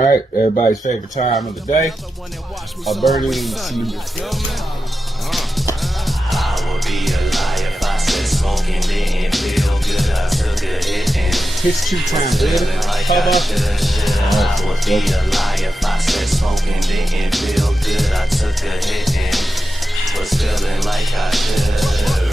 All right, everybody's favorite time of the day. A burning season. I would be a liar if I said smoking didn't feel good. I took a hit and Hits 2 times. feeling like I should. I would be a liar if I said smoking didn't feel good. I took a hit and was feeling like I should.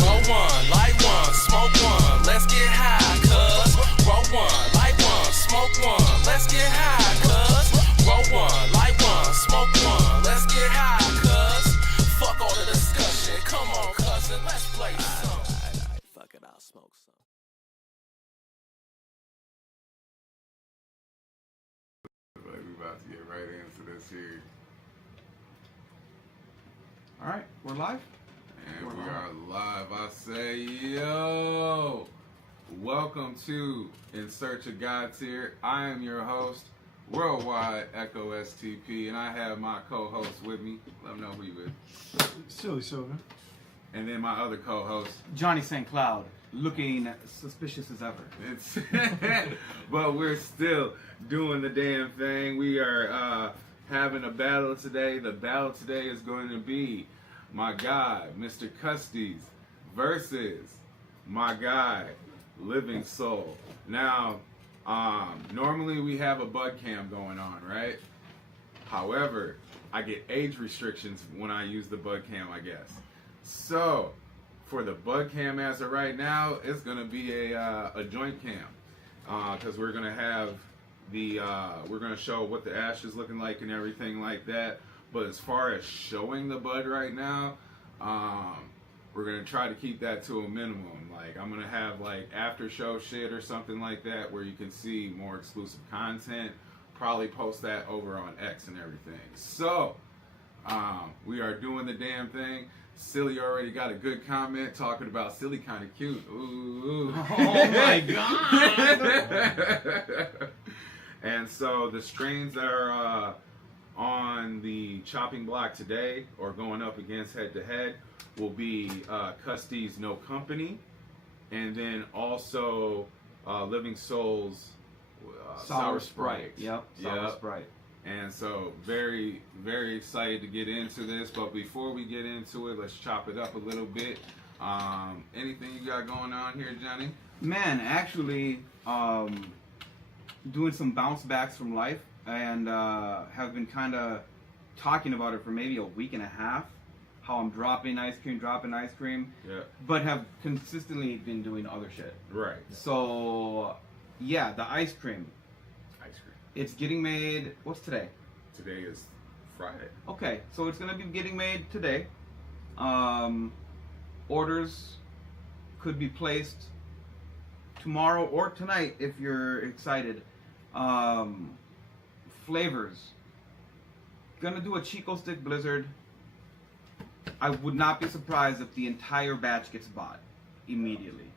Roll one, light one, smoke one, let's get high, cuz. Roll one, light one, smoke one, let's get high, cuz. Roll one, light one, smoke one, let's get high, cuz. Fuck all the discussion, come on, cousin, let's play some. Alright, fuck it, I'll smoke some. Like we about to get right into this here. All right, we're live. And we are live. I say, yo, welcome to In Search of God's Here. I am your host, Worldwide Echo STP, and I have my co-host with me. Let them know who you with. Silly Sylvan. And then my other co-host. Johnny St. Cloud, looking suspicious as ever. It's but we're still doing the damn thing. We are having a battle today. The battle today is going to be my guy, Mr. Custiez, versus my guy, Living Soul. Now, normally we have a bud cam going on, right? However, I get age restrictions when I use the bud cam, I guess. So, for the bud cam as of right now, it's going to be a joint cam. Because we're going to have we're going to show what the ash is looking like and everything like that. But as far as showing the bud right now, we're going to try to keep that to a minimum. Like, I'm going to have like after show shit or something like that where you can see more exclusive content. Probably post that over on X and everything. So, we are doing the damn thing. Silly already got a good comment talking about Silly kind of cute. Ooh. Oh my god! And so the strains that are on the chopping block today, or going up against head to head, will be Custiez No Company, and then also Living Soul's Sour Sprite. Yep, Sour Sprite. And so very, very excited to get into this. But before we get into it, let's chop it up a little bit. Anything you got going on here, Johnny? Man, actually, doing some bounce backs from life, and have been kind of talking about it for maybe a week and a half. How I'm dropping ice cream, Yeah. but have consistently been doing other shit. Right. So, yeah, the ice cream. Ice cream. It's getting made. What's today? Today is Friday. Okay, so it's gonna be getting made today. Orders could be placed tomorrow or tonight if you're excited. Flavors. Gonna do a Chico Stick Blizzard. I would not be surprised if the entire batch gets bought immediately.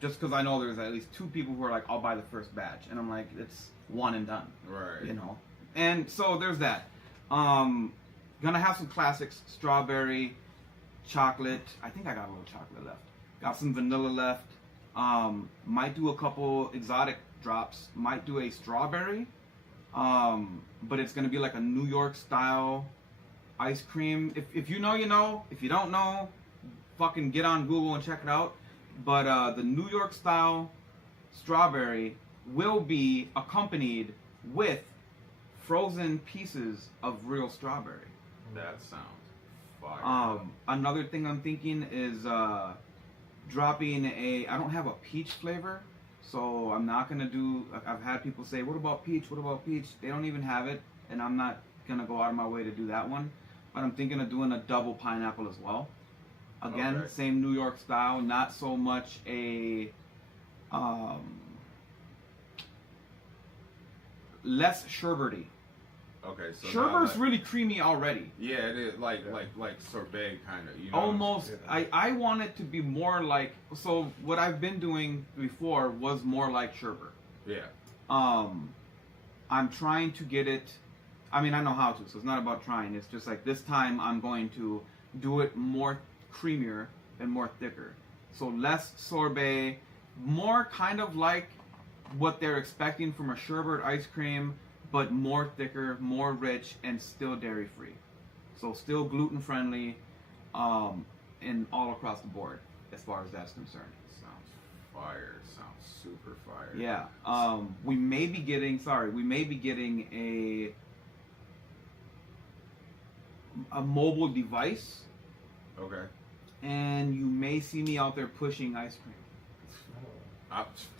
Just because I know there's at least 2 people who are like, I'll buy the first batch. And I'm like, it's one and done. Right. You know? And so there's that. Gonna have some classics. Strawberry, chocolate. I think I got a little chocolate left. Got some vanilla left. Might do a couple exotic drops. Might do a strawberry. But it's gonna be like a New York style ice cream. If you know, you know. If you don't know, fucking get on Google and check it out. But the New York style strawberry will be accompanied with frozen pieces of real strawberry. That sounds fire. Another thing I'm thinking is dropping I don't have a peach flavor, so I'm not gonna do. I've had people say, "What about peach? What about peach?" They don't even have it, and I'm not gonna go out of my way to do that one. But I'm thinking of doing a double pineapple as well. Again, Okay. Same New York style, not so much a less sherbety. Okay, so Sherbet's like, really creamy already. yeah, it is like sorbet kind of. You know? Almost, I want it to be more like, so what I've been doing before was more like sherbet. Yeah. I'm trying to get it, I mean, I know how to, so it's not about trying, it's just like this time I'm going to do it more creamier and more thicker. So less sorbet, more kind of like what they're expecting from a sherbet ice cream, but more thicker, more rich, and still dairy free. So still gluten friendly, and all across the board as far as that's concerned. Sounds fire. Sounds super fire. Yeah. We may be getting a mobile device, Okay. and you may see me out there pushing ice cream.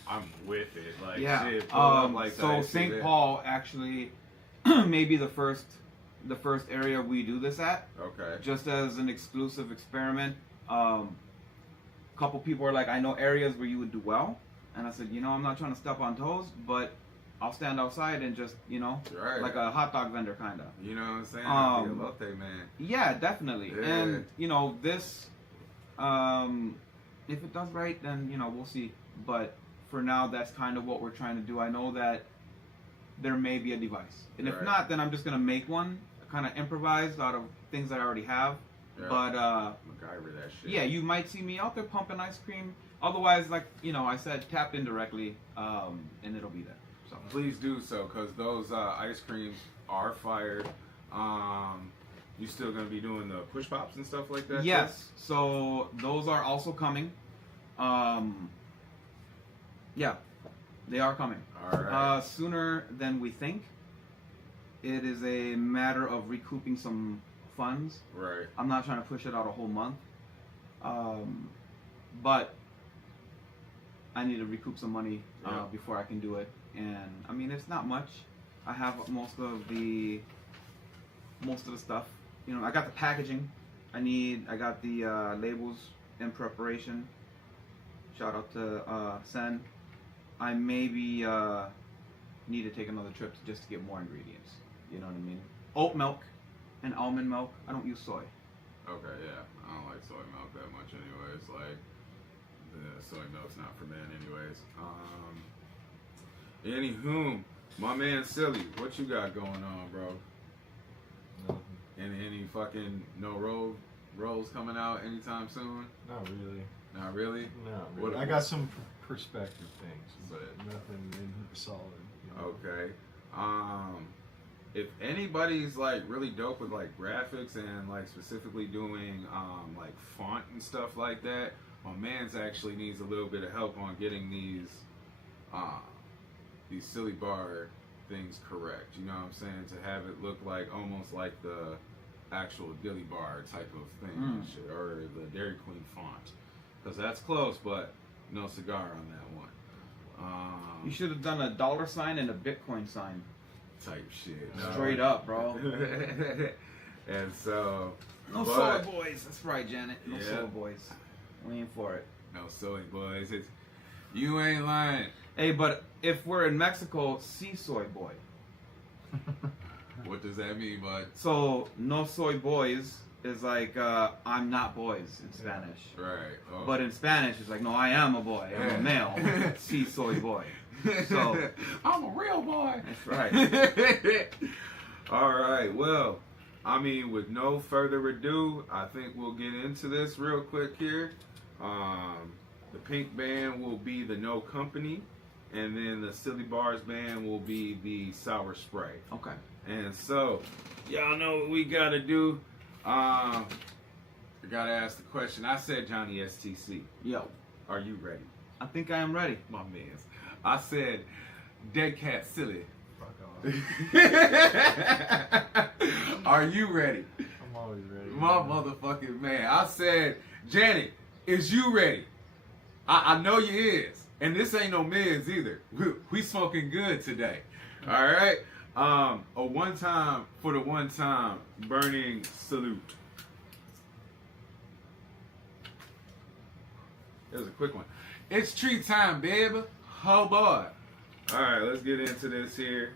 I'm with it. Like, Yeah. shit, pull up like So that, St. shit. Paul actually may be the first area we do this at, Okay. just as an exclusive experiment. Couple people are like, I know areas where you would do well, and I said, I'm not trying to step on toes, but I'll stand outside and just, Right. like a hot dog vendor kind of. You know what I'm saying? I'd be a lotte man. Yeah, definitely. Yeah. And this, if it does right, then we'll see. But for now, that's kind of what we're trying to do. I know that there may be a device, and if Right. not, then I'm just gonna make one, kind of improvised out of things that I already have. Yeah. But MacGyver that shit. yeah, you might see me out there pumping ice cream. Otherwise, like I said, tap in directly, and it'll be there. So Please do so, because those ice creams are fire. You still gonna be doing the push pops and stuff like that? too? yes, so those are also coming. Yeah, they are coming. All right. Sooner than we think. It is a matter of recouping some funds. Right. I'm not trying to push it out a whole month, but I need to recoup some money Yeah. before I can do it. And I mean, it's not much. I have most of the stuff. I got the packaging. I got the labels in preparation. Shout out to Sen. I maybe need to take another trip just to get more ingredients. You know what I mean? Oat milk and almond milk. I don't use soy. Okay, yeah. I don't like soy milk that much anyways. Like, the soy milk's not for men anyways. Anywho, my man Silly, what you got going on, bro? Nothing. Any fucking rolls coming out anytime soon? Not really. Not really? Not What- really. I got some perspective things, but But- nothing in solid. Okay. If anybody's like really dope with like graphics and like specifically doing like font and stuff like that, my man's actually needs a little bit of help on getting these silly bar things correct. You know what I'm saying? To have it look like almost like the actual Dilly Bar type of thing and shit, or the Dairy Queen font, because that's close, but no cigar on that one. You should have done a $sign and a Bitcoin sign. Type shit. Straight up, bro. And so, No but- soy boys. That's right, Janet. No Yeah. soy boys. We ain't for it. no soy boys. You ain't lying. Hey, but if we're in Mexico, see soy boy. What does that mean, bud? So no soy boys is like I'm not boys in Spanish. Right. Oh. But in Spanish, it's like, no, I am a boy. I'm a male. See soy boy. So I'm a real boy. that's right. All right. Well, I mean, with no further ado, I think we'll get into this real quick here. The pink band will be the No Company, and then the Silly Bars band will be the Sour Sprite. Okay. And so, y'all know what we gotta do. I gotta ask the question. I said Johnny STC. Yo, Are you ready? I think I am ready. My mans. I said Dead Cat Silly. Fuck off. Are you ready? I'm always ready. My motherfucking man. I said, Janet, is you ready? I know you is. And this ain't no meds either. We smoking good today. All right? A one time for the one time burning salute. It was a quick one. It's treat time, baby. Oh boy. Alright, let's get into this here.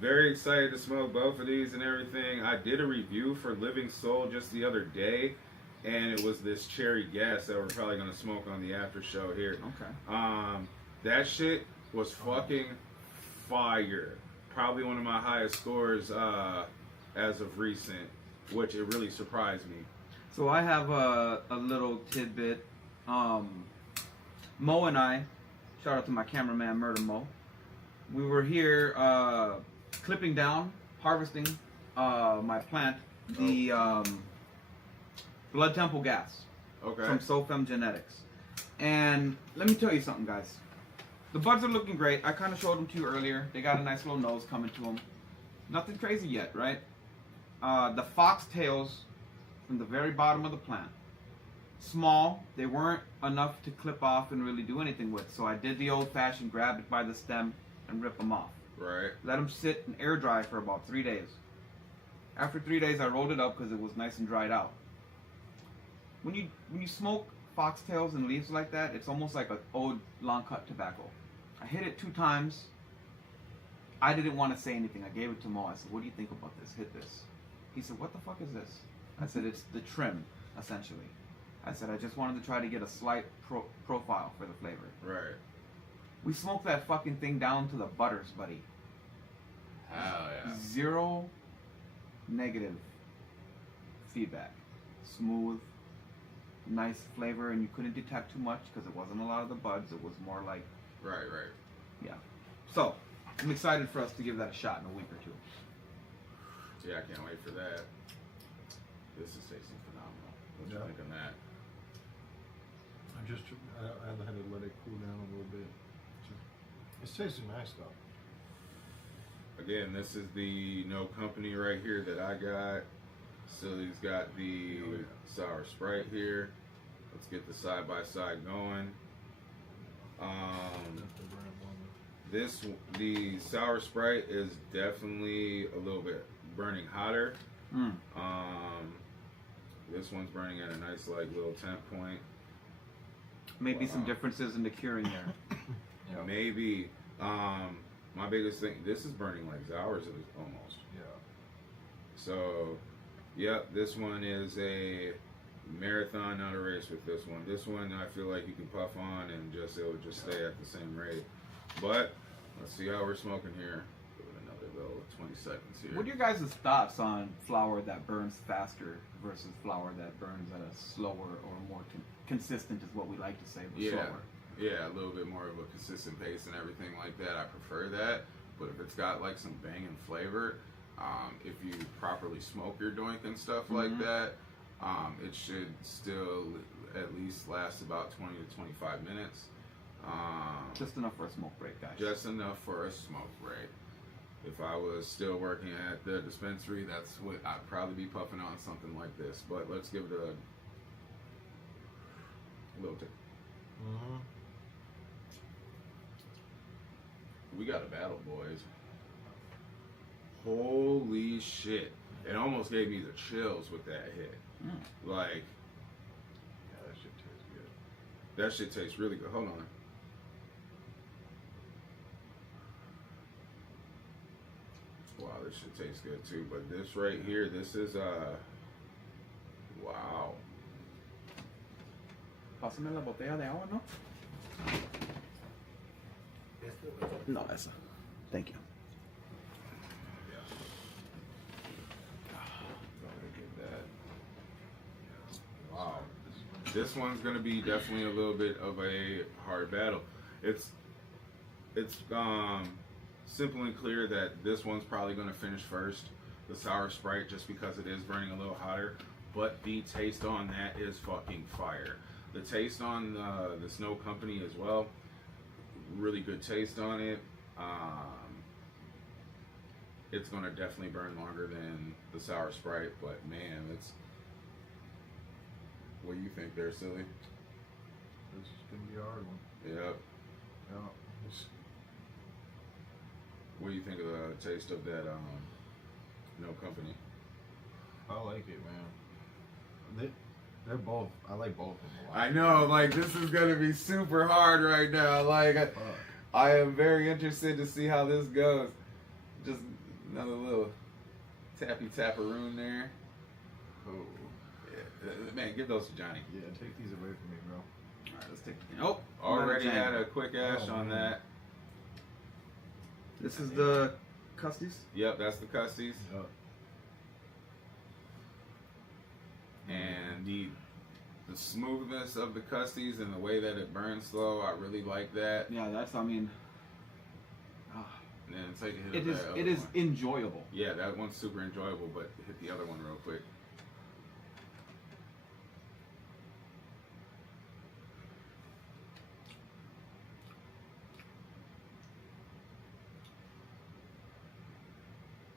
Very excited to smoke both of these and everything. I did a review for Living Soul just the other day, and it was this cherry gas that we're probably gonna smoke on the after show here. Okay. That shit was fucking fire. Probably one of my highest scores as of recent, which it really surprised me. So I have a little tidbit. Mo and I, shout out to my cameraman Murder Mo. We were here clipping down, harvesting my plant, the blood temple gas Okay. from SoFem Genetics. And let me tell you something, guys. The buds are looking great. I kind of showed them to you earlier. They got a nice little nose coming to them. Nothing crazy yet, right? The foxtails from the very bottom of the plant. Small. They weren't enough to clip off and really do anything with. So I did the old-fashioned grab it by the stem and rip them off. Right. Let them sit and air dry for about 3 days. After 3 days, I rolled it up because it was nice and dried out. When you smoke foxtails and leaves like that, it's almost like an old long cut tobacco. I hit it 2 times. I didn't want to say anything. I gave it to Mo. I said, "What do you think about this? Hit this." He said, "What the fuck is this?" I said, "It's the trim, essentially." I said, "I just wanted to try to get a slight profile for the flavor." Right. We smoked that fucking thing down to the butters, buddy. Hell yeah. 0 negative feedback. Smooth, nice flavor, and you couldn't detect too much because it wasn't a lot of the buds. It was more like, Right, right. yeah. So, I'm excited for us to give that a shot in a week or 2. Yeah, I can't wait for that. This is tasting phenomenal. What do you Yeah. think of that? I had to let it cool down a little bit. It's tasting nice though. Again, this is the No Company right here that I got. Silly's got the sour Sprite here. Let's get the side by side going. The sour Sprite is definitely a little bit burning hotter. This one's burning at a nice like little temp point. Maybe Wow. some differences in the curing there. Maybe. My biggest thing, this is burning like Sours almost. Yeah. So, yep, this one is a marathon, not a race with this one. This one I feel like you can puff on and it'll just stay at the same rate. But let's see how we're smoking here. Give it another little 20 seconds here. What are your guys' thoughts on flower that burns faster versus flower that burns at a slower or more consistent is what we like to say, but slower? Yeah, a little bit more of a consistent pace and everything like that. I prefer that. But if it's got like some banging flavor, if you properly smoke your joint and stuff like that, it should still at least last about 20 to 25 minutes. Just enough for a smoke break, guys. Just enough for a smoke break. If I was still working at the dispensary, that's what I'd probably be puffing on, something like this. But let's give it a little tip. We got a battle, boys. Holy shit. It almost gave me the chills with that hit. Like, Yeah, that shit tastes good. that shit tastes really good. Hold on. Wow, this shit tastes good too. But this right here, this is wow. Pásame la botella de agua, ¿no? No, esa. Thank you. Wow. This one's gonna be definitely a little bit of a hard battle. It's simple and clear that this one's probably gonna finish first, the sour Sprite, just because it is burning a little hotter. But the taste on that is fucking fire. The taste on the Snow Company as well, really good taste on it. It's gonna definitely burn longer than the sour Sprite, but man, it's. What do you think there, Silly? This is gonna be a hard one. Yep. Yeah. It's, What do you think of the taste of that No Company? I like it, man. They're both. I like both of them a lot. I know, like this is gonna be super hard right now. Like I am very interested to see how this goes. Just another little tappy tapparoon there. Oh. Yeah, man, give those to Johnny. Yeah, take these away from me, bro. All right, let's take. Oh, Already had a quick ash on man. that. This is the Custiez. Yep, that's the Custiez. Yup. And the smoothness of the Custiez and the way that it burns slow, I really like that. Yeah, that's. I mean, And then and take a hit It of is. that other It is one. enjoyable. Yeah, that one's super enjoyable, but hit the other one real quick.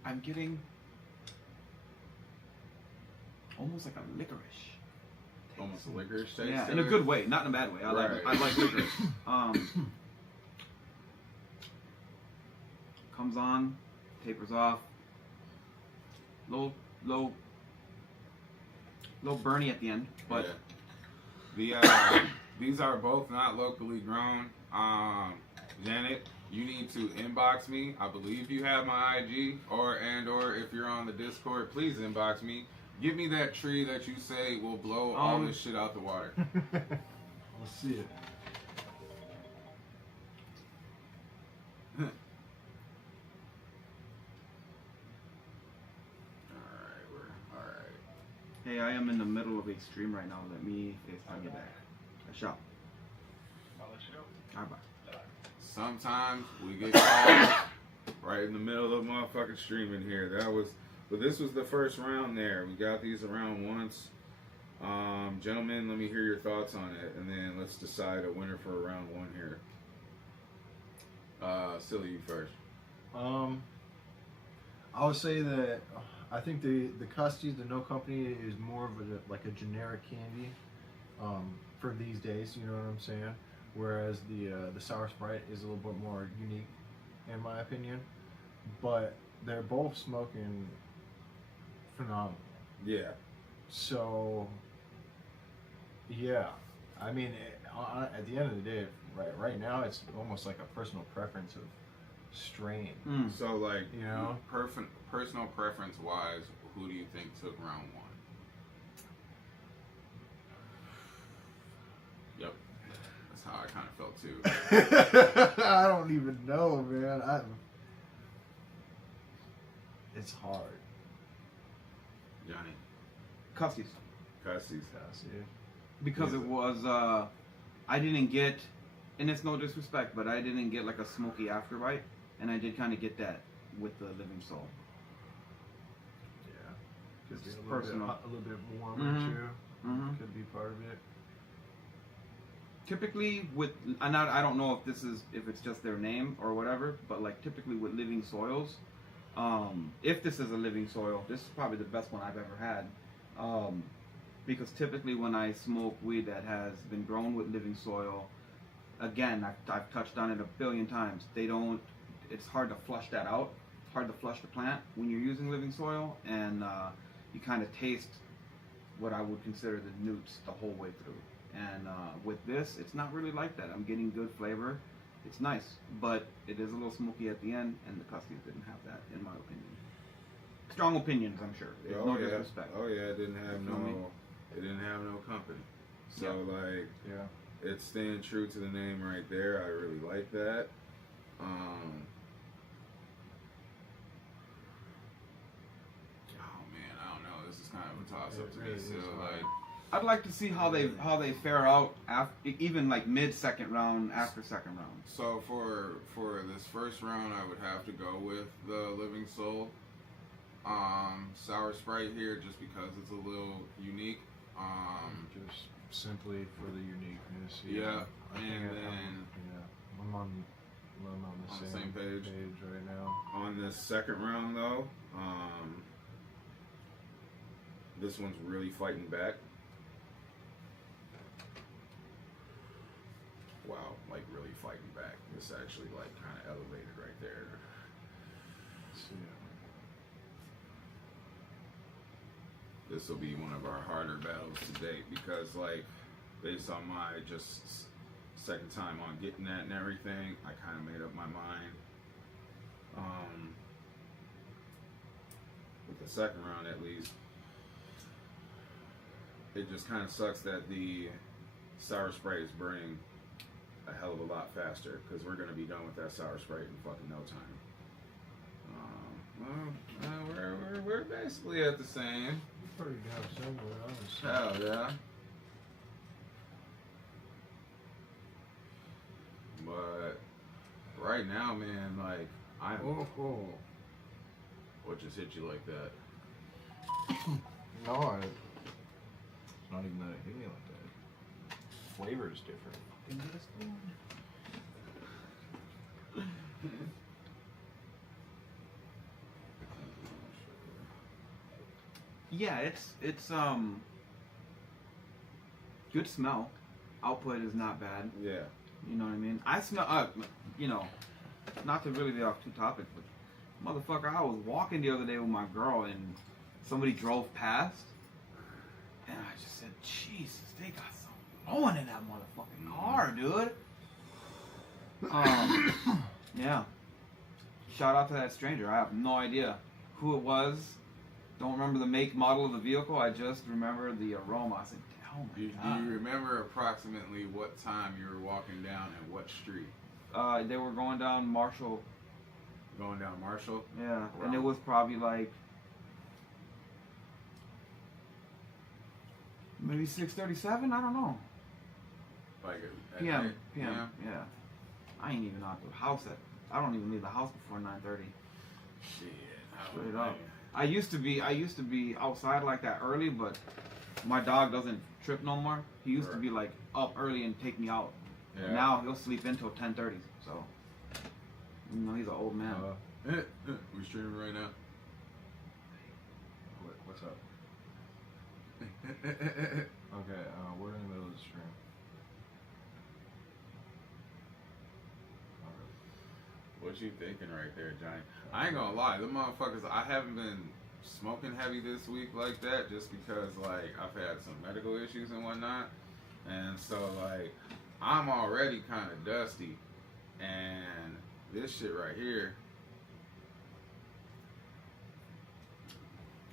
I'm getting almost like a licorice. Almost a licorice taste. Yeah, to in a it. good way, not in a bad way. I Right. like licorice. Comes on, tapers off. Low burny at the end, but Yeah. These are both not locally grown. Janet, you need to inbox me. I believe you have my IG, or if you're on the Discord, please inbox me. Give me that tree that you say will blow all this shit out the water. Let's see it. Alright. hey, I am in the middle of a stream right now. Let me FaceTime you back. I shall. I'll let you know. Alright, bye. Sometimes we get called right in the middle of motherfucking streaming here. But this was the first round there. We got these around once. Gentlemen, let me hear your thoughts on it, and then let's decide a winner for round one here. Silly, you first. I would say that I think the Custiez, the No Company, is more of a generic candy for these days. You know what I'm saying? Whereas the Sour Sprite is a little bit more unique, in my opinion. But they're both smoking phenomenal. Yeah. So, yeah, I mean, at the end of the day, right now, it's almost like a personal preference of strain. So, like, You know? personal preference wise, who do you think took round one? Yep. That's how I kind of felt too. I don't even know, man. It's hard. Johnny. Custiez. Custiez. Custiez. Because it was, I didn't get, and it's no disrespect, but I didn't get like a smoky afterbite, and I did kind of get that with the Living Soul. Yeah. Could be It's a personal. little bit warmer Mhm. too. Mm-hmm. Could be part of it. Typically with, and I don't know if it's just their name or whatever, but like typically with living soils, if this is a living soil, this is probably the best one I've ever had. Because typically when I smoke weed that has been grown with living soil, again, I've touched on it a billion times. It's hard to flush that out. It's hard to flush the plant when you're using living soil, and you kind of taste what I would consider the newts the whole way through. And with this, it's not really like that. I'm getting good flavor. It's nice, but it is a little smoky at the end, and the Custiez didn't have that, in my opinion. Strong opinions, I'm sure. There's no disrespect. Oh yeah, it didn't have You feel me? no company. So Yeah. like, Yeah. it's staying true to the name right there. I really like that. Oh man, I don't know. This is kind of a toss up to me still. Like, I'd like to see how they fare out after, even like mid second round, after second round. so for this first round, I would have to go with the Living Soul. Sour Sprite here, just because it's a little unique. Just simply for the uniqueness. Yeah, I think and then I'm on the same page right now. on this second round though, this one's really fighting back. Wow, like really fighting back. It's actually like kind of elevated right there. So, This will be one of our harder battles to date because, like, based on my just second time on getting that and everything, I kind of made up my mind. With the second round, at least, it just kind of sucks that the Sour Sprite is burning a hell of a lot faster because we're gonna be done with that Sour Sprite in fucking no time. We're basically at the same. pretty damn similar, honestly. Hell yeah. But right now, man, like, What just hit you like that? No, it's not even that it hit me like that. Flavor is different. Yeah, it's good smell. Output is not bad. Yeah. You know what I mean? I smell. You know, not to really be off too topic, but motherfucker, I was walking the other day with my girl and somebody drove past, and I just said, Jesus, they got some blowing in that motherfucking car, dude. Yeah. Shout out to that stranger. I have no idea who it was. Don't remember the make, model of the vehicle. I just remember the aroma. I said, oh my Do God. you remember approximately what time you were walking down and what street? They were going down Marshall. Going down Marshall? Yeah, Wow. and it was probably like maybe 6:37. I don't know. Like at PM. night? PM. Yeah. I ain't even out the house at. I don't even leave the house before 9:30. Shit. Straight up. I used to be outside like that early, but my dog doesn't trip no more. He used to be like up early and take me out. Yeah. Now he'll sleep until 10:30. So you know he's an old man. We streaming right now. What's up? Okay, we're in the middle of the stream. What you thinking right there, Johnny? I ain't gonna lie, the motherfuckers, I haven't been smoking heavy this week like that just because, like, I've had some medical issues and whatnot. And so, like, I'm already kind of dusty. And this shit right here.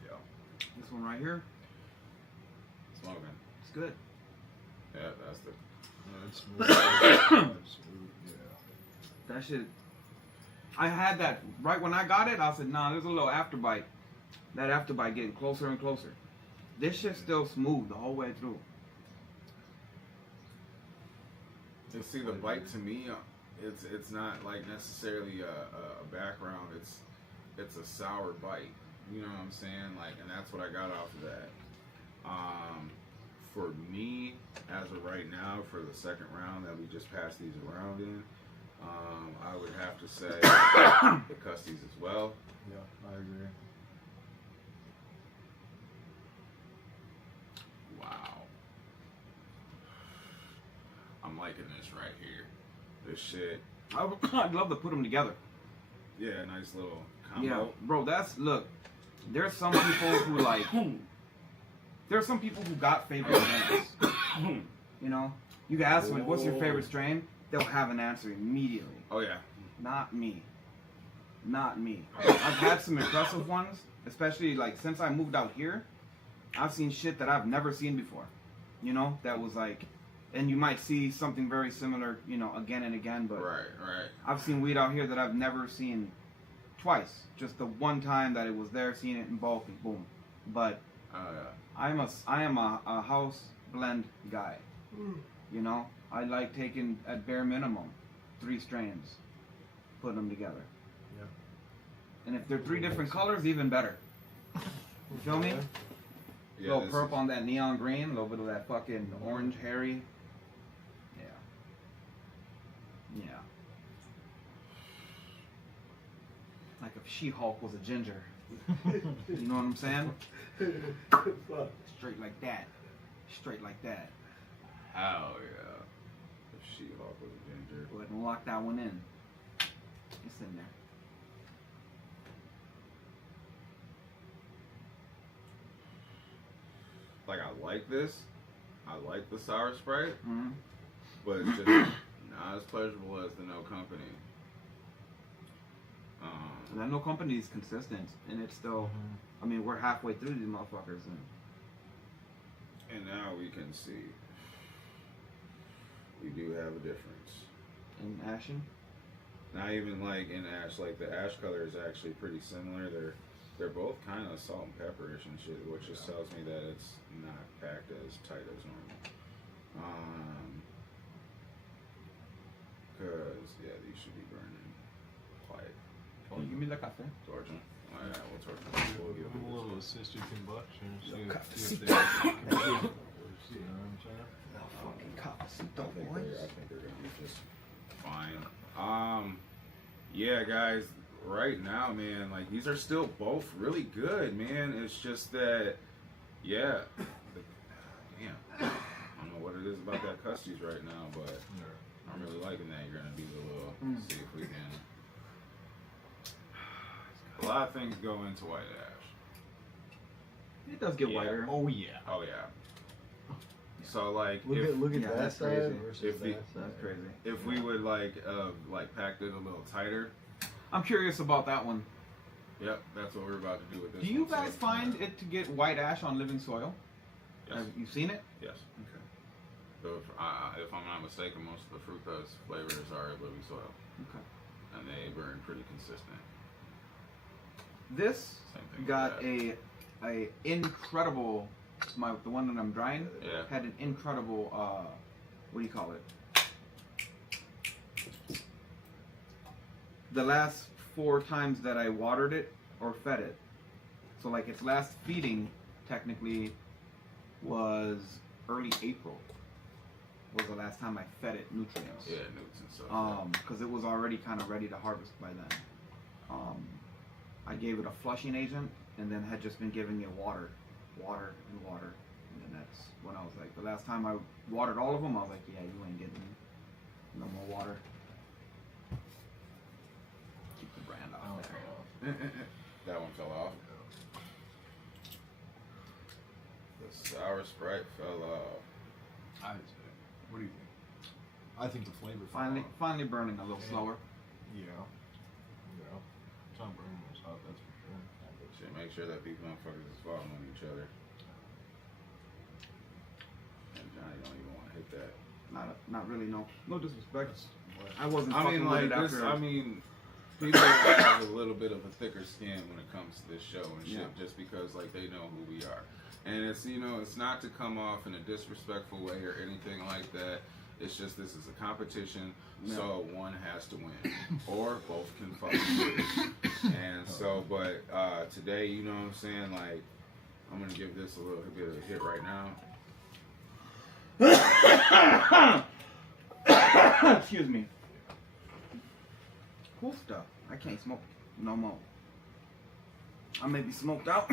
Yo, This one right here, smoking. it's good. Yeah, that's the. It's smooth. Yeah. That shit. I had that right when I got it. I said, "Nah, there's a little afterbite. That afterbite getting closer and closer. This shit's still smooth the whole way through." You see, the bite to me, it's not like necessarily a background. It's a sour bite. You know what I'm saying? Like, and that's what I got off of that. For me, as of right now, for the second round that we just passed these around in, I would have to say the Custiez as well. Yeah, I agree. Wow. I'm liking this right here. This shit. I'd love to put them together. Yeah, nice little combo. Yeah, bro. Look. There's some people who like. There's some people who got favorite strains. You know, you can ask them, "What's your favorite strain?" They'll have an answer immediately. Oh yeah. Not me. Not me. I've had some impressive ones, especially like since I moved out here. I've seen shit that I've never seen before. You know, that was like, and you might see something very similar, you know, again and again. But Right. I've seen weed out here that I've never seen twice. Just the one time that it was there, seeing it in bulk, and boom. But I am a house blend guy. You know, I like taking at bare minimum 3 strains, putting them together. Yeah. And if they're 3 different colors, even better. You feel me? Yeah, little this purple on that neon green, a little bit of that fucking orange hairy. Yeah. Yeah. Like if She-Hulk was a ginger. You know what I'm saying? Straight like that. Straight like that. Hell yeah. If She-Hulk was a ginger. Go ahead and lock that one in. It's in there. Like, I like this. I like the sour Sprite, Mm-hmm. but it's just not as pleasurable as the No Company. And that No Company is consistent, and it's still. I mean, we're halfway through these motherfuckers, And now we can see we do have a difference. in action. Not even like in ash, like the ash color is actually pretty similar. They're both kind of salt and pepperish and shit, which just tells me that it's not packed as tight as normal. Cause yeah, these should be burning quite Oh, give me the cafe. Torch them. Oh, yeah, we'll torch them. We'll give Give them a little it assisted combustion. See Little if cafecito. they. See, you know what I'm saying? No fucking cafecito, I think boys. they're gonna be just fine. Yeah, guys. Right now, man, like these are still both really good, man. It's just that, yeah. Damn. I don't know what it is about that Custiez right now, but I'm really liking that. You're gonna be a little. See if we can. A lot of things go into white ash. It does get Yeah. whiter. Oh yeah. Oh yeah. So like, Look if, at yeah, that that's side crazy. versus If the- that side. That's crazy. if we would like packed it a little tighter. I'm curious about that one. Yep, that's what we're about to do with this. Do you one, so- guys find it to get white ash on living soil? Yes. Have you seen it? Yes. Okay. So if I'm not mistaken, most of the fructose flavors are living soil, Okay. and they burn pretty consistent. This Same thing. got with a incredible. The one that I'm drying Yeah. had an incredible. What do you call it? The last 4 times that I watered it or fed it, so like its last feeding technically was early April. Was the last time I fed it nutrients. yeah, newts and stuff. Because it was already kind of ready to harvest by then. I gave it a flushing agent and then had just been giving it water, and water. And then that's when I was like, the last time I watered all of them, I was like, yeah, you ain't getting no more water. Keep the brand Oh, off there. That one fell off. The sour Sprite fell off. I'd say. What do you think? I think the flavor. Finally burning a little slower. Yeah. Yeah. It's not burning as hot, that's for sure. Should make sure that these motherfuckers is falling on each other. And Johnny don't even want to hit that. Not really, no disrespect. I wasn't I fucking mean, with like it this. after. I mean, people have a little bit of a thicker skin when it comes to this show and shit, Yeah. just because like they know who we are, and it's it's not to come off in a disrespectful way or anything like that. It's just this is a competition, Yeah. so one has to win, or both can fucking lose. And so, but today, you know what I'm saying? Like, I'm gonna give this a little bit of a hit right now. Excuse me. Cool stuff. I can't smoke no more. I may be smoked out.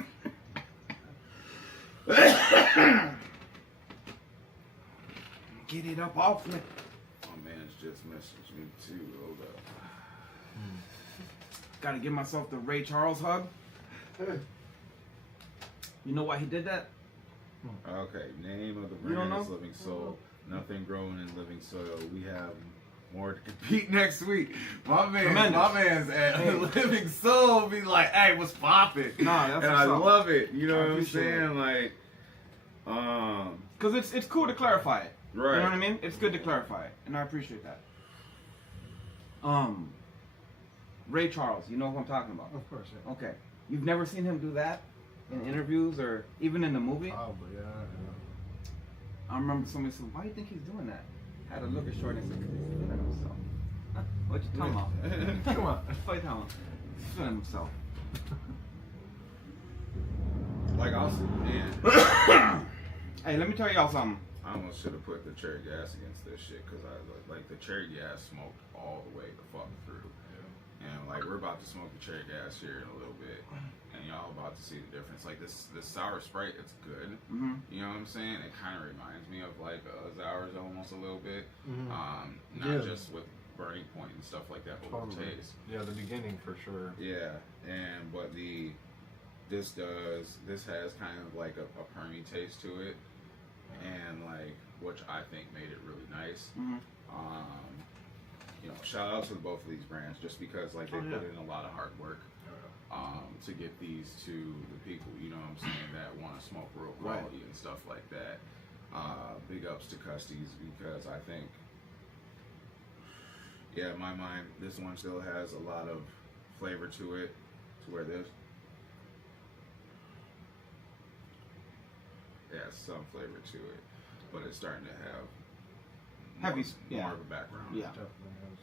Get it up off me. My man's just messaged me too. Hold up. Gotta give myself the Ray Charles hug. You know why he did that? Okay, name of the You don't brand is know? Living Soul. Nothing growing in Living Soil. We have more to compete next week. Tremendous. My man's at Living Soul be like, hey, what's poppin'? Nah, that's and what's I up. love it. You know I what I'm appreciate saying? Like, Because it's cool to clarify it. right. You know what I mean? It's good to clarify it, and I appreciate that. Ray Charles, you know who I'm talking about? Of course, yeah. Okay. You've never seen him do that in interviews or even in the movie? Probably, yeah. I remember somebody said, why do you think he's doing that? Had a look at Shorty and said, 'cause he's feeling himself. Huh? What you talking about? Come on. What you talking about? He's feeling himself. Like, man, Hey, let me tell y'all something. I almost should have put the cherry gas against this shit because I like the cherry gas smoked all the way the fuck through. And like we're about to smoke the cherry gas here in a little bit, and y'all about to see the difference. Like this sour Sprite, it's good. Mm-hmm. You know what I'm saying? It kind of reminds me of like Sours almost a little bit. Mhm. Not Yeah. just with burning point and stuff like that, but with Totally. taste. Yeah, the beginning for sure. Yeah, but this has kind of like a permy taste to it, and like which I think made it really nice. Mm-hmm. Shout out to both of these brands just because like they Oh, yeah. put in a lot of hard work to get these to the people, you know what I'm saying, that want to smoke real quality and stuff like that. Big ups to Custiez because I think, in my mind, this one still has a lot of flavor to it, to where this has some flavor to it, but it's starting to have more Yeah. of a background. Yeah. Definitely has.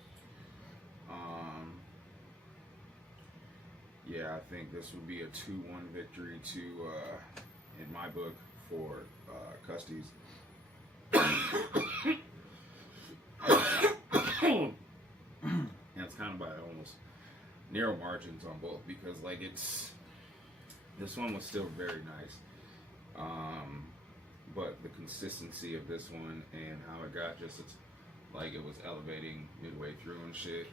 yeah, I think this would be a 2-1 victory to, in my book, for Custiez. And it's kind of by almost narrow margins on both because, like, this one was still very nice. But the consistency of this one and how it got just, like, it was elevating midway through and shit.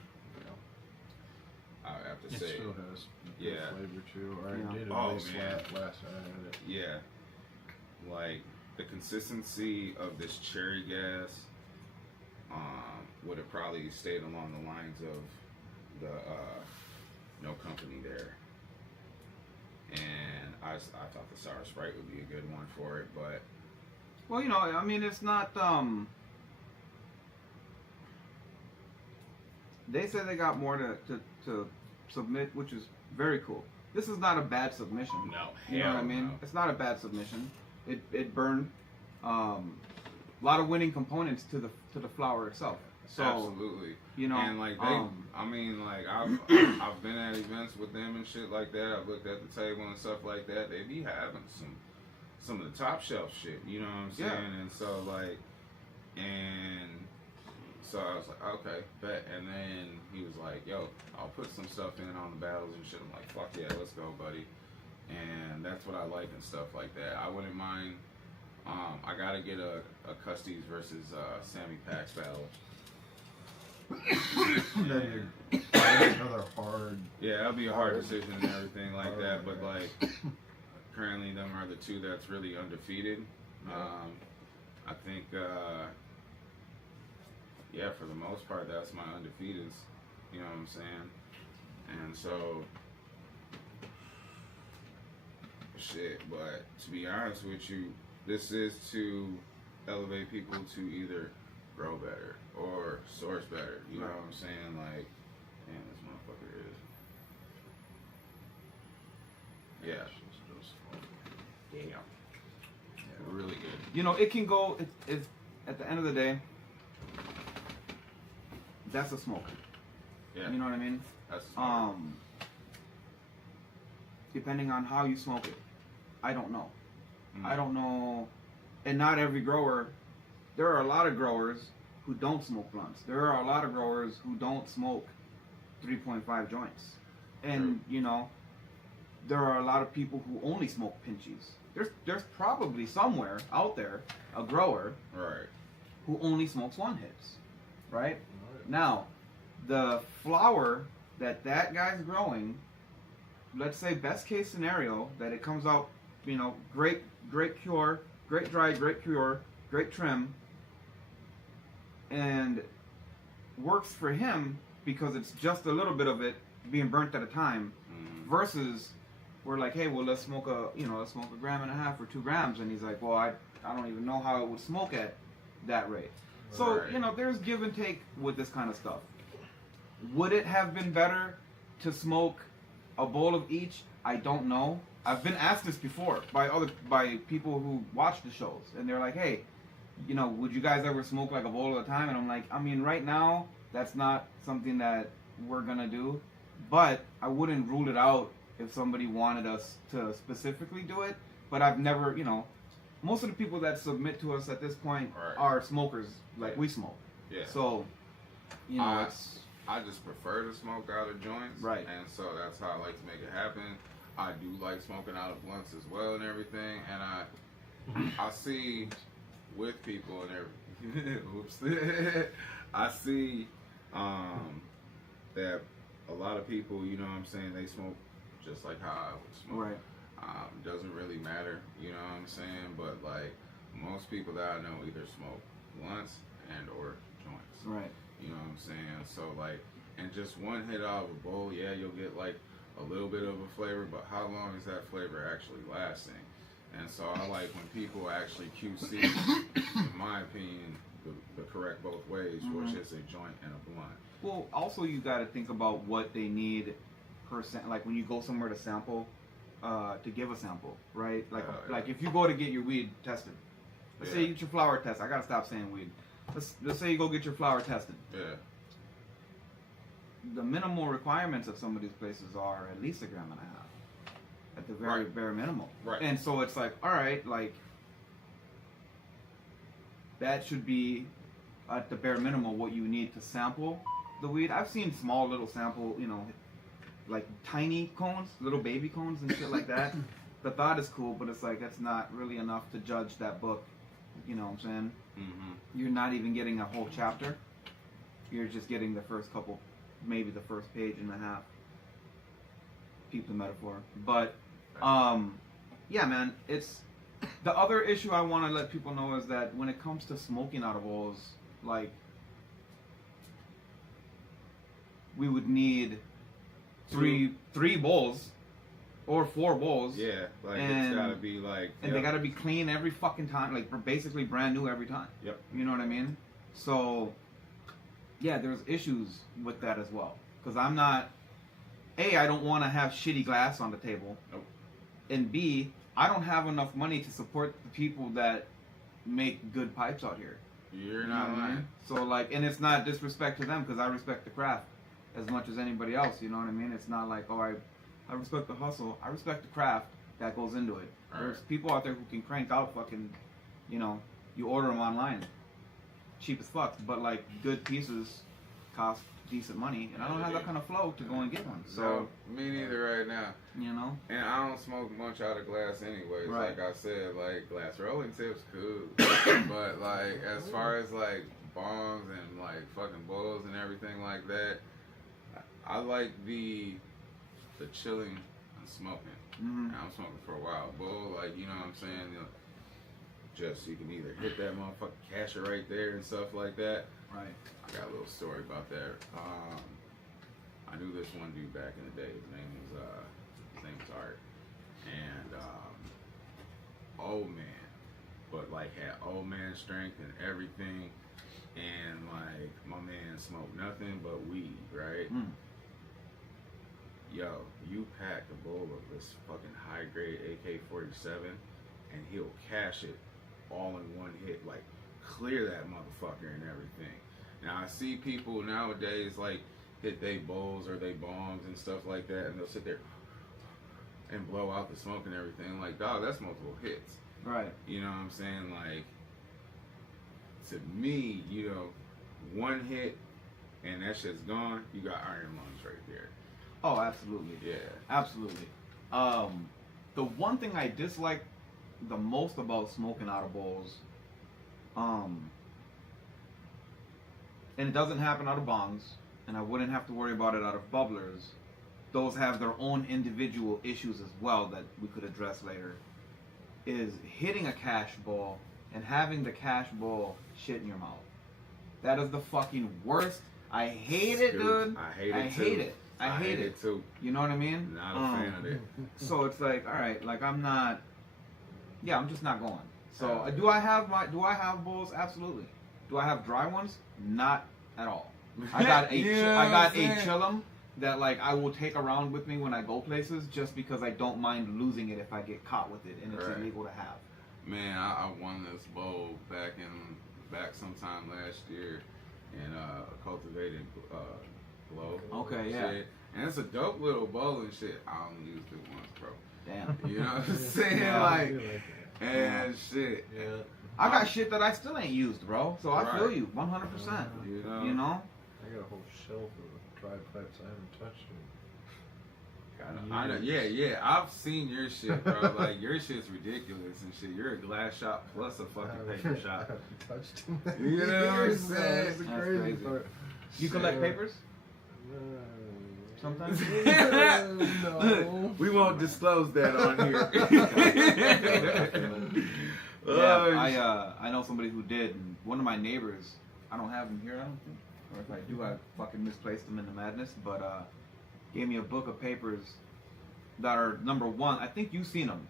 I have to say, it still has good yeah, flavor too. Or Yeah. it did Oh, at least man. last time I had it. yeah, like the consistency of this cherry gas would have probably stayed along the lines of the No Company there. And I thought the Sour Sprite would be a good one for it, but Well, you know, I mean, it's not. They said they got more to submit, which is very cool. This is not a bad submission. no, You know what I mean? no. It's not a bad submission. It burned a lot of winning components to the flower itself. So Absolutely. you know, And like I mean, like I've been at events with them and shit like that. I've looked at the table and stuff like that. They be having some of the top shelf shit. You know what I'm saying? Yeah. And so like, and so I was like, okay, bet. And then he was like, yo, I'll put some stuff in on the battles and shit. I'm like, fuck yeah, let's go, buddy. And that's what I like and stuff like that. I wouldn't mind. I gotta get a Custiez versus Sammy Pax battle. Then another hard. Yeah, that'll be a hard decision and everything like Hard, that. But yeah. like, currently, them are the two that's really undefeated. Yeah. I think, yeah, for the most part, that's my undefeateds. You know what I'm saying? And so, shit. But to be honest with you, this is to elevate people to either grow better or source better. You know what I'm saying? Like, damn, this motherfucker is. Yeah. Damn. Really good. you know, it can go. It's at the end of the day, that's a smoke. Yeah. You know what I mean? That's smart. Depending on how you smoke it, I don't know. Mm. I don't know, and not every grower. There are a lot of growers who don't smoke blunts. There are a lot of growers who don't smoke 3.5 joints, and you know, there are a lot of people who only smoke pinchies. There's probably somewhere out there a grower Right. who only smokes one hits, right? Now, the flower that guy's growing, let's say best case scenario that it comes out, you know, great cure, great dry, great cure, great trim, and works for him because it's just a little bit of it being burnt at a time, versus we're like, hey, well, let's smoke a 1.5 grams or 2 grams, and he's like, well, I don't even know how it would smoke at that rate. So, Right. you know, there's give and take with this kind of stuff. Would it have been better to smoke a bowl of each? I don't know. I've been asked this before by people who watch the shows, and they're like, hey, you know, would you guys ever smoke like a bowl at a time? And I'm like, I mean, right now, that's not something that we're gonna do, but I wouldn't rule it out if somebody wanted us to specifically do it. But I've never, you know, most of the people that submit to us at this point Right. are smokers like we smoke. Yeah. So, you know, it's I just prefer to smoke out of joints. Right. And so that's how I like to make it happen. I do like smoking out of blunts as well and everything. And I see with people and everything. Whoops. I see that a lot of people, you know what I'm saying, they smoke just like how I would smoke. right. Doesn't really matter, you know what I'm saying? But like most people that I know either smoke blunts and or joints. Right. You know what I'm saying? So like, and just one hit out of a bowl, yeah, you'll get like a little bit of a flavor, but how long is that flavor actually lasting? And so I like when people actually QC, in my opinion, the correct both ways, which is a joint and a blunt. Well, also you got to think about what they need percent. Like when you go somewhere to sample, to give a sample, right? Like like if you go to get your weed tested, let's say you get your flower test. I gotta stop saying weed. Let's say you go get your flower tested. Yeah. the minimal requirements of some of these places are at least 1.5 grams at the very Right. bare minimum. Right. And so it's like, all right, like that should be at the bare minimum what you need to sample the weed. I've seen small little sample, you know, like tiny cones, little baby cones and shit like that. The thought is cool, but it's like that's not really enough to judge that book. You know what I'm saying? Mm-hmm. You're not even getting a whole chapter. You're just getting the first couple, maybe the first page and a half. Keep the metaphor. But, yeah, man, it's... The other issue I want to let people know is that when it comes to smoking out of bowls, like, we would need three bowls or 4 bowls. Yeah, like And- it's gotta be like, And they gotta be clean every fucking time, like basically brand new every time. Yep. You know what I mean? So, yeah, there's issues with that as well. Because I'm not, A, I don't want to have shitty glass on the table. Nope. And B, I don't have enough money to support the people that make good pipes out here. You're You know not what I lying. mean? So, like, and it's not disrespect to them because I respect the craft as much as anybody else. You know what I mean? It's not like, oh, I respect the hustle. I respect the craft that goes into it. There's Alright. people out there who can crank out fucking, you know, you order them online, cheap as fuck, but like good pieces cost decent money, and I don't have that kind of flow to go and get one. So, So me neither right now. you know, And I don't smoke much out of glass anyways. Right. Like I said, like glass rolling tips cool. But like as far as like bongs and like fucking bowls and everything like that, I like the chilling and smoking. mhm. And I'm smoking for a while. Bowl, like, you know what I'm saying? You know, just you can either hit that motherfucking casher right there and stuff like that. Right. I got a little story about that. I knew this one dude back in the day. His name was Art, and old man, but like had old man strength and everything. And like my man smoked nothing but weed, right? Mm. Yo, you pack a bowl of this fucking high grade AK-47, and he'll cash it all in one hit, like clear that motherfucker and everything. Now I see people nowadays like hit they bowls or they bombs and stuff like that, and they'll sit there and blow out the smoke and everything. Like, dog, that's multiple hits. Right. You know what I'm saying? Like, to me, you know, one hit and that shit's gone. You got iron lungs right there. Oh, absolutely. Yeah. Absolutely. The one thing I dislike the most about smoking out of bowls, and it doesn't happen out of bongs, and I wouldn't have to worry about it out of bubblers. Those have their own individual issues as well that we could address later. Is hitting a cash bowl and having the cash bowl shit in your mouth. That is the fucking worst. I hate it, dude. I hate it too. hate it. I hate it. too. You know what I mean? Not a fan of it. So it's like, all right, like I'm not. Yeah, I'm just not going. So do I have bowls? Absolutely. Do I have dry ones? Not at all. I got a You know I got what I'm a saying? chillum that like I will take around with me when I go places, just because I don't mind losing it if I get caught with it and it's Right. illegal to have. Man, I won this bowl back sometime last year in cultivated glow. Okay, yeah. Shit. And it's a dope little bowl and shit. I only used it once, bro. Damn. You know what I'm saying? Yeah. Like, and shit. Yeah. I got shit that I still ain't used, bro. So I feel Right. you 100%. You know? You know? I got a whole shelf of dry pipes I haven't touched them. I know, yeah. I've seen your shit, bro. Like, your shit's ridiculous and shit. You're a glass shop plus a fucking paper I shop. haven't touched them. You know what I'm Years, saying? though. That's the That's crazy crazy. part. You collect Yeah. papers? Sometimes? No. We won't disclose that on here. Yeah, I know somebody who did, and one of my neighbors, I don't have him here, I don't think, or if I do, I fucking misplaced him in the madness, but gave me a book of papers that are number one. I think you've seen them.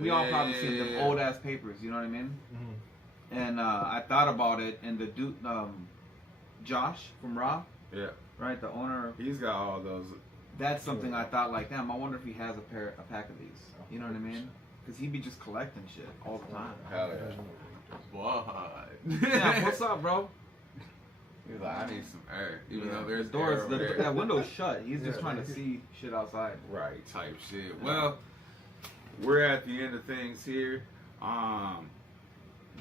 We all probably seen them, Yeah. old ass papers, you know what I mean? Mhm. And I thought about it, and the dude, Josh from Raw, Yeah, right, the owner, he's got all those. that's something I thought, like, damn, I wonder if he has a pack of these, you know what I mean? Because he'd be just collecting shit all the time. Hell yeah. What? Yeah, what's up, bro? He's like, I need some air, even though there's the doors, air over there. that window's shut. He's just Yeah. trying to see shit outside. Right, type shit. Well, we're at the end of things here.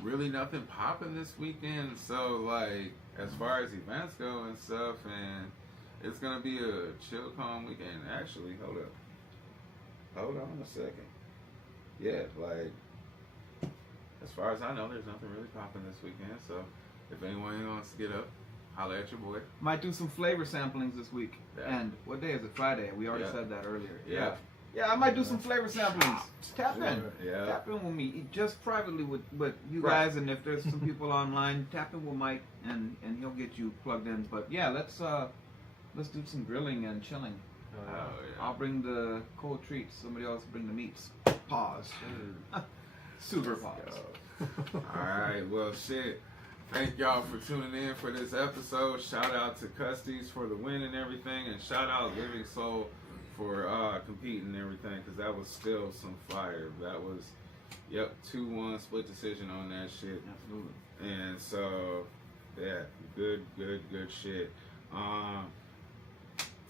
Really nothing popping this weekend. So like, as far as events go and stuff, and it's gonna be a chill, calm weekend. Actually, hold on a second. Yeah, like, as far as I know, there's nothing really popping this weekend. So if anyone wants to get up, holla at your boy. Might do some flavor samplings this week. Yeah. And what day is it? Friday. We already Yeah. said that earlier. Yeah. Yeah, I might do some flavor samplings. Tap in. Yeah. Tap in with me. Just privately with you Right. guys, and if there's some people online, tap in with Mike and he'll get you plugged in. But yeah, let's do some grilling and chilling. Oh, yeah. I'll bring the cold treats. Somebody else bring the meats. Pause. Super pause. Alright, well shit. Thank y'all for tuning in for this episode. Shout out to Custiez for the win and everything, and shout out Living Soul for competing and everything, because that was still some fire. That was 2-1 split decision on that shit. Absolutely. And so yeah, good shit.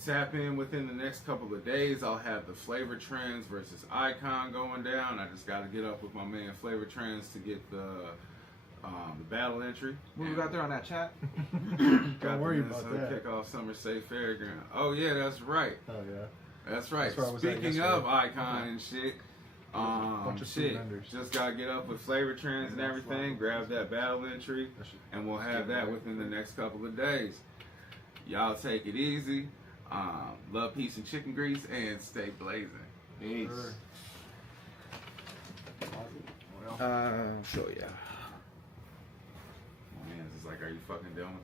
Tap in within the next couple of days. I'll have the Flavor Trends versus Icon going down. I just got to get up with my man Flavor Trends to get the battle entry. What we got there on that chat? Don't worry about that. Kick off Summer Safe Fairground. Oh yeah, that's right. Oh yeah. That's right. That's where I was at Speaking yesterday. of Icon and shit, bunch of food shit, vendors. just gotta get up with Flavor Trends and everything. Grab that battle entry, and we'll have that within the next couple of days. Y'all take it easy. Love, peace, and chicken grease, and stay blazing. Peace. Well, Show ya. My man is like, are you fucking done with